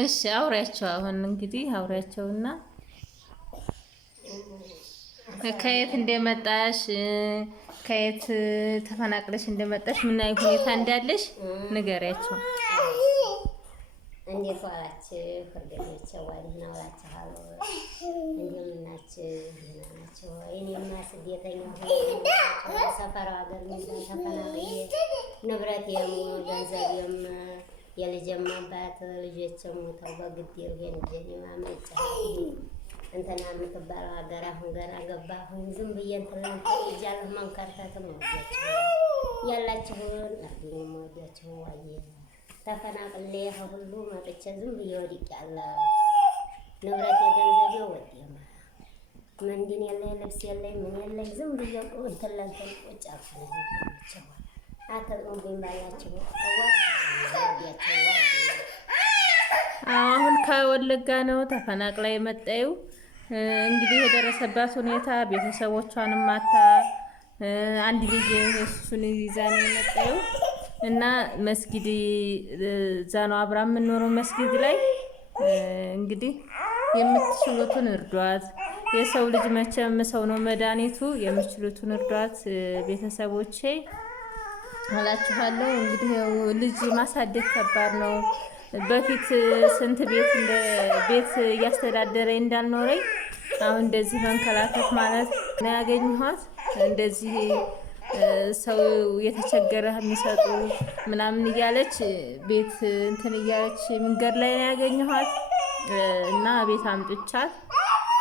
እሺ አውሪያቸው። አሁን እንግዲህ አውሪያቸውና ከየት እንደመጣሽ ከየት ተፈናቅለሽ እንደመጣሽ ምን አይነት ሁኔታ እንዳለሽ ንገሪያቸው። እንዴት ዋላችሁ? ፍርደኞች ዋልና ዋላችኋል። እንደምናችሁ ናችሁ? እኔማ ስደተኛ ሰፈራ ሀገር ተፈናቅዬ ንብረቴም ገንዘቤም የልጄም አባት ልጆቼም ሞተው በግድ ይሄን ጀኒማ መጫ እንትና የምትባለው ሀገር አሁን ገና ገባሁኝ። ዝም ብዬ እንትን እያለሁ መንከርተትም ያላችሁን አርዲኝ ወዲያችሁ ዋዬ ተፈናቅሌ ሁሉ መጥቼ ዝም ብዬ ወድቄያለሁ። ንብረት የገንዘቤ ወዲማ ምንድን የለኝ ልብስ የለኝ ምን የለኝ ዝም ብዬ እንትን ለእንትን ቁጭ አልኩኝ። አትጥሩብኝ ባላችሁ አሁን ከወለጋ ነው ተፈናቅላ የመጣው። እንግዲህ የደረሰባት ሁኔታ ቤተሰቦቿንም ማታ አንድ ልጅ እሱን ይዛ ነው የመጣው እና መስጊድ ዛኖ አብራ የምንኖረው መስጊድ ላይ እንግዲህ የምትችሉትን እርዷት። የሰው ልጅ መቼም ሰው ነው መድኃኒቱ። የምትችሉትን እርዷት ቤተሰቦቼ አላችኋለሁ። እንግዲህ ልጅ ማሳደግ ከባድ ነው። በፊት ስንት ቤት እያስተዳደረ እንዳልኖረኝ አሁን እንደዚህ መንከላከት ማለት ነው ያገኘኋት። እንደዚህ ሰው የተቸገረ የሚሰጡ ምናምን እያለች ቤት እንትን እያለች መንገድ ላይ ነው ያገኘኋት እና ቤት አምጥቻት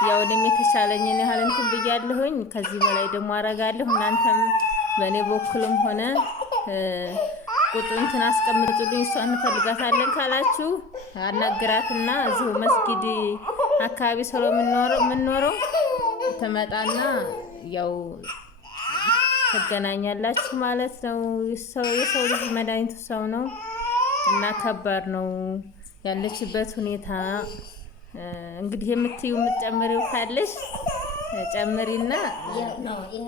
ያው እኔም የተቻለኝን ያህል እንትን ብያለሁኝ። ከዚህ በላይ ደግሞ አረጋለሁ። እናንተም በእኔ በኩልም ሆነ ቁጥሩን አስቀምጡልኝ። እሷን እንፈልጋታለን ካላችሁ አናግራትና እዚሁ መስጊድ አካባቢ ሰው የምንኖረው ትመጣና ያው ትገናኛላችሁ ማለት ነው። የሰው ልጅ መድኃኒቱ ሰው ነው እና ከባድ ነው ያለችበት ሁኔታ። እንግዲህ የምትጨምሪው ካለሽ ጨምሪና ነው ይሄ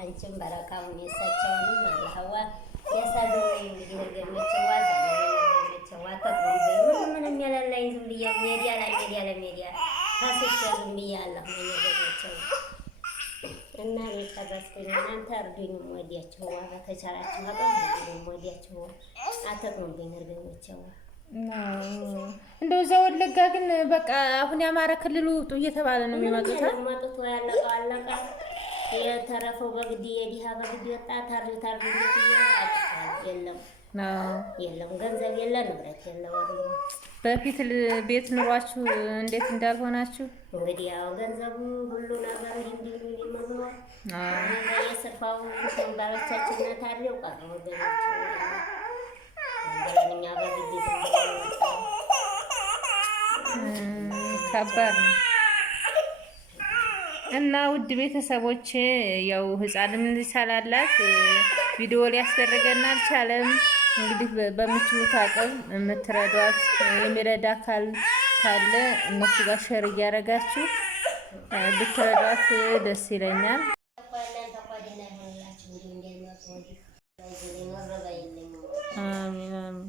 አንቺም በረካውን የሳቸውንም አላህዋ ያሳደረኝ እንግዲህ ገመቸዋ ምንም ያላለኝ ዝም ብዬ ሜዲያ ታስቸግር ብያለሁ ነገሮቻቸው እና ለተባስከኝ እናንተ እርዱኝ። ወዲያቸው ከተቻላችሁ አቀም ወዲያቸው አተቅሙብኝ እርገኞቻቸው እንደው እዛ ወለጋ ግን በቃ አሁን የአማራ ክልል ውጡ እየተባለ ነው የሚመጡት። ማጥቶ አለቃ የተረፈው በግዲ የዲሃ በግዲ ወጣ ታርታር የለም ገንዘብ የለ ንብረት የለ። በፊት ቤት ኑሯችሁ እንዴት እንዳልሆናችሁ እንግዲህ ያው ገንዘቡ ሁሉ ነገር እንዲመሩ የሰርፋው ባሎቻችን ታሪው ቀርቦ ወገኖች በግዲ ከባድ ነው እና ውድ ቤተሰቦቼ ያው ህፃንም ልጅ ቪዲዮ ሊያስደርገን አልቻለም። እንግዲህ በምትችሉት አቅም የምትረዷት የሚረዳ አካል ካለ እነሱ ጋር ሼር እያደረጋችሁ ብትረዷት ደስ ይለኛል። አሚን አሚን።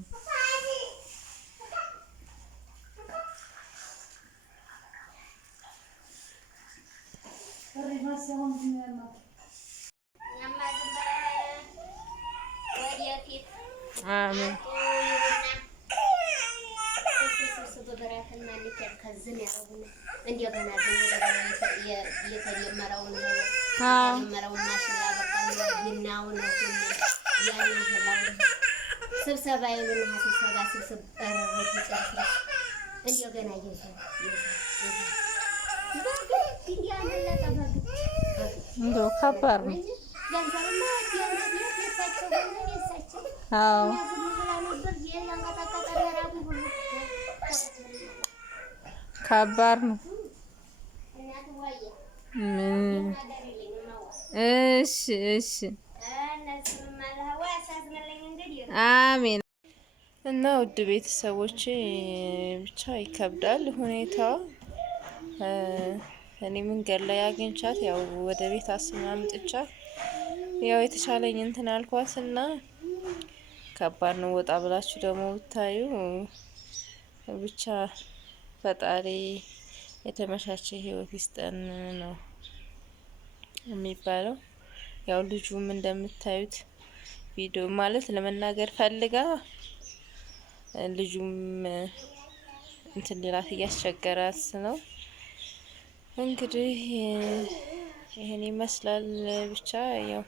አሜን እንደው ከባድ ነው። አዎ ከባድ ነው። እሺ እሺ አሜን። እና ውድ ቤተሰቦቼ ብቻ ይከብዳል ሁኔታው። እኔ መንገድ ላይ አግኝቻት ያው ወደ ቤት አስማምጥቻት ያው የተሻለኝ እንትን አልኳትና ከባድ ነው። ወጣ ብላችሁ ደግሞ ብታዩ ብቻ ፈጣሪ የተመቻቸ ህይወት ይስጠን ነው የሚባለው። ያው ልጁም እንደምታዩት ቪዲዮ ማለት ለመናገር ፈልጋ ልጁም እንትን ሌላት እያስቸገራት ነው። እንግዲህ ይሄን ይመስላል። ብቻ ያው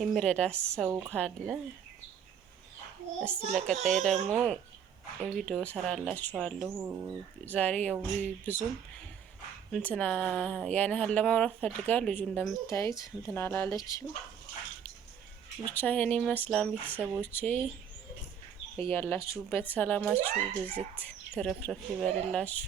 የሚረዳ ሰው ካለ እስቲ ለቀጣይ ደግሞ ቪዲዮ ሰራላችኋለሁ። ዛሬ ያው ብዙም እንትና ያን ያህል ለማውራት ፈልጋ ልጁ እንደምታዩት እንትና አላለችም። ብቻ ይሄን ይመስላል ቤተሰቦቼ። እያላችሁበት ሰላማችሁ ብዝት ትርፍርፍ ይበልላችሁ።